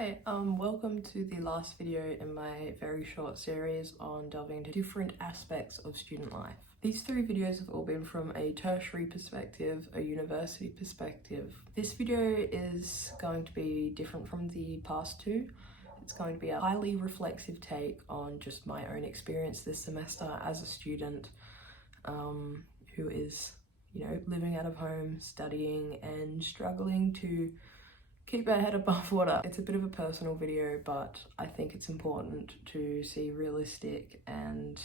Hi, welcome to the last video in my very short series on delving into different aspects of student life. These three videos have all been from a tertiary perspective, a university perspective. This video is going to be different from the past two. It's going to be a highly reflexive take on just my own experience this semester as a student who is, living out of home, studying and struggling to keep our head above water. It's a bit of a personal video, but I think it's important to see realistic and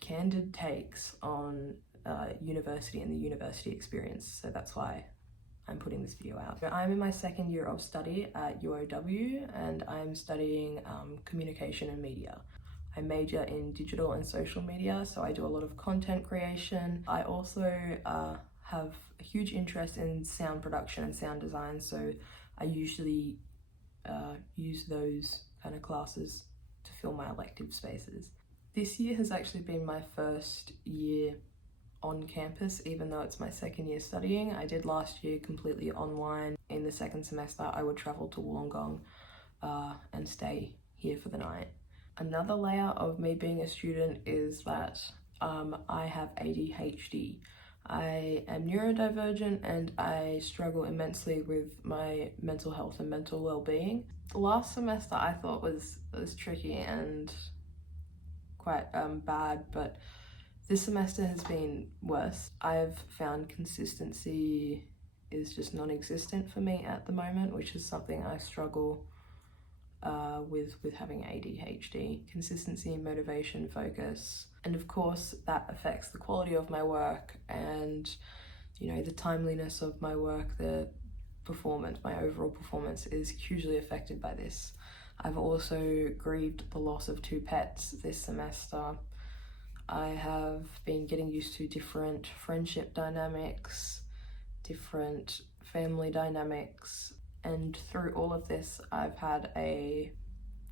candid takes on university and the university experience. So that's why I'm putting this video out. I'm in my second year of study at UOW and I'm studying communication and media. I major in digital and social media, so I do a lot of content creation. I also have a huge interest in sound production and sound design, so I usually use those kind of classes to fill my elective spaces. This year has actually been my first year on campus, even though it's my second year studying. I did last year completely online. In the second semester, I would travel to Wollongong and stay here for the night. Another layer of me being a student is that I have ADHD. I am neurodivergent and I struggle immensely with my mental health and mental well-being. Last semester I thought was tricky and quite bad, but this semester has been worse. I've found consistency is just non-existent for me at the moment, which is something I struggle with having ADHD. Consistency, motivation, focus, and of course that affects the quality of my work and the timeliness of my work. The performance, my overall performance is hugely affected by this. I've also grieved the loss of 2 pets this semester. I have been getting used to different friendship dynamics, different family dynamics, and through all of this I've had a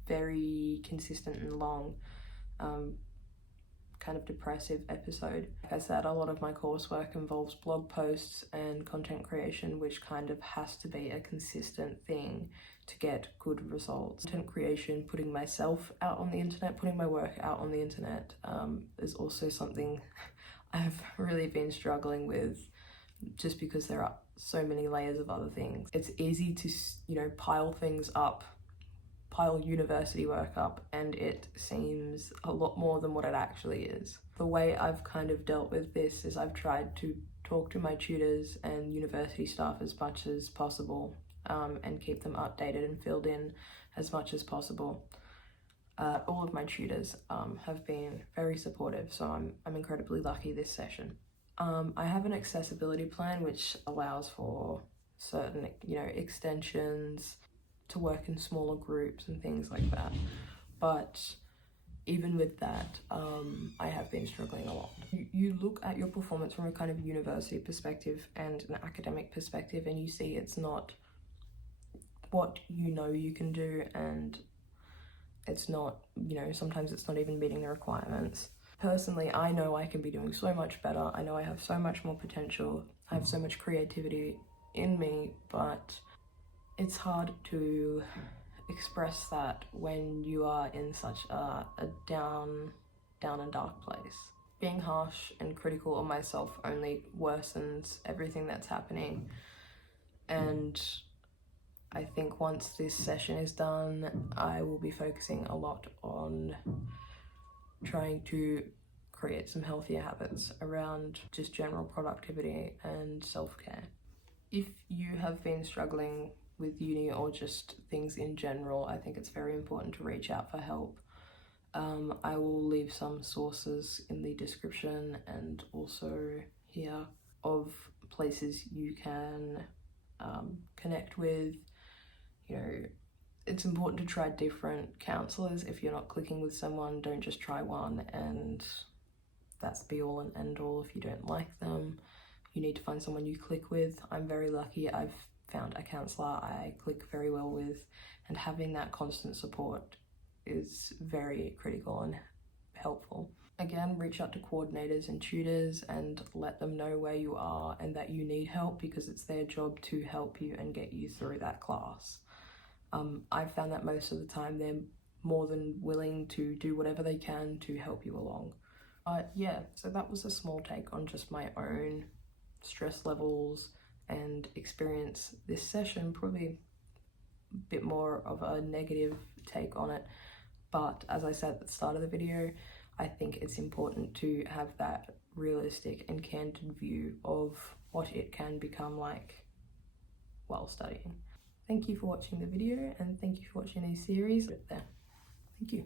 very consistent and long kind of depressive episode. Like I said, a lot of my coursework involves blog posts and content creation, which kind of has to be a consistent thing to get good results. Content creation, putting myself out on the internet, putting my work out on the internet is also something I've really been struggling with, just because there are so many layers of other things. It's easy to, pile things up, pile university work up, and it seems a lot more than what it actually is. The way I've kind of dealt with this is I've tried to talk to my tutors and university staff as much as possible and keep them updated and filled in as much as possible. All of my tutors have been very supportive, so I'm incredibly lucky this session. I have an accessibility plan which allows for certain, extensions, to work in smaller groups and things like that. But even with that, I have been struggling a lot. You look at your performance from a kind of university perspective and an academic perspective, and you see it's not what you can do, and it's not, sometimes it's not even meeting the requirements. Personally, I know I can be doing so much better. I know I have so much more potential. I have so much creativity in me, but it's hard to express that when you are in such a down and dark place. Being harsh and critical of myself only worsens everything that's happening. And I think once this session is done, I will be focusing a lot on trying to create some healthier habits around just general productivity and self-care. If you have been struggling with uni or just things in general, I think it's very important to reach out for help. I will leave some sources in the description and also here of places you can connect with. It's important to try different counsellors. If you're not clicking with someone, don't just try one and that's be all and end all. If you don't like them, you need to find someone you click with. I'm very lucky. I've found a counsellor I click very well with, and having that constant support is very critical and helpful. Again, reach out to coordinators and tutors and let them know where you are and that you need help, because it's their job to help you and get you through that class. I've found that most of the time they're more than willing to do whatever they can to help you along. Yeah, so that was a small take on just my own stress levels and experience this session, probably a bit more of a negative take on it. But as I said at the start of the video, I think it's important to have that realistic and candid view of what it can become like while studying. Thank you for watching the video, and thank you for watching these series. Thank you.